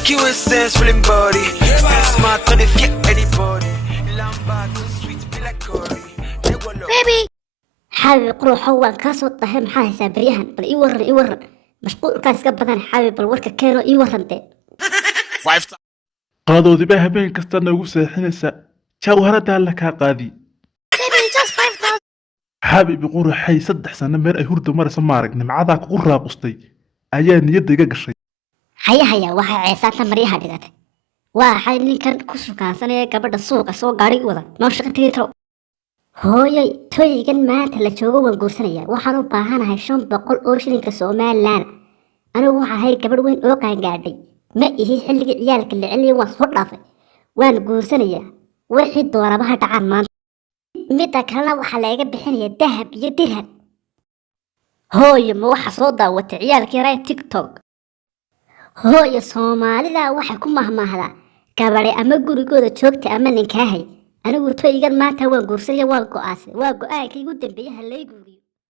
Freaky with sense, feeling body. Still smart on the fit anybody. Lambada, sweet, feel like Cory. baby حابب قروح هو كاسو طهم حاجة سابريهن بل إيورن مشغول كاس قبضان حابب بالوركة كانوا إيورن ده qaladoodii baa habeen kasta noogu seexinaysa jawharadaa la kaa qaadi baby just 5,000 xaabibi quraxay 3 sano meel ay hurda maraysa maarag nimcadaa kugu raaqustay ayaa niyadda iga gashay هيا waxay ceesaanta mariyaha dhigatay waxay ninkan ku sukaansanaya gabadha suuqa soo gaari wada noo shaqo tiri tiro hooyay toygan maanta la joogo waan guursanaya waxaan u baahanahay 500 oo shilinka Soomaaliland anigu waxa ahay gabadh weyn oo qaan gaadhay ma ihi xilliga ciyaalka la celiyo waan soo dhaafay waan guursanaya wixii doonabaha dhacaan maanta midda kalena waxa laga bixinaya dahab iyo dirham hooyo ma waxa soo daawatay ciyaalkii ray TikTok hooyo Soomaalida waxay ku mahmaahdaa gabadhay ama gurigooda joogta ama ninkaahay anigu toygan maanta waan guursanaya waan go'aasay waa go'aankii ugu dambeeyay halay guuriyo